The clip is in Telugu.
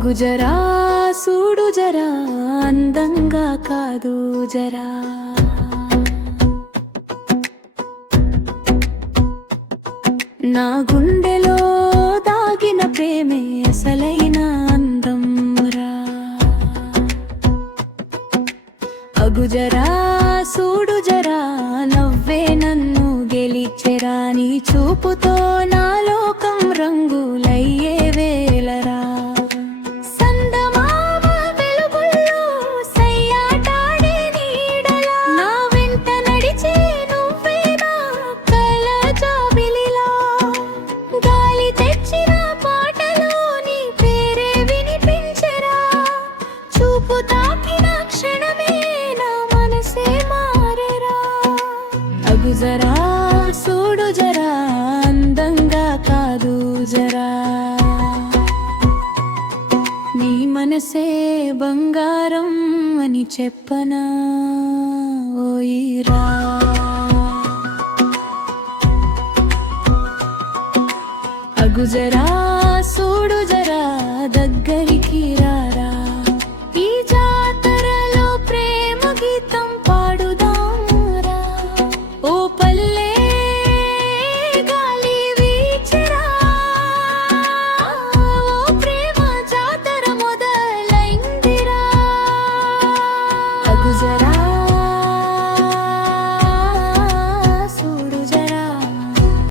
అగుజరా చూడు జరా అందంగా కాదు జరా నా గుండెలో దాగిన ప్రేమే అసలైన అందం రా అగుజరా చూడు జరా నవ్వే నన్ను గెలిచెరా నీ చూపుతో నా లోకం రంగులయ్యే వేలరా అగుజరా చూడు జరా అందంగా కాదు జరా నీ మనసే బంగారం అని చెప్పనా ఓయిరా అగుజరా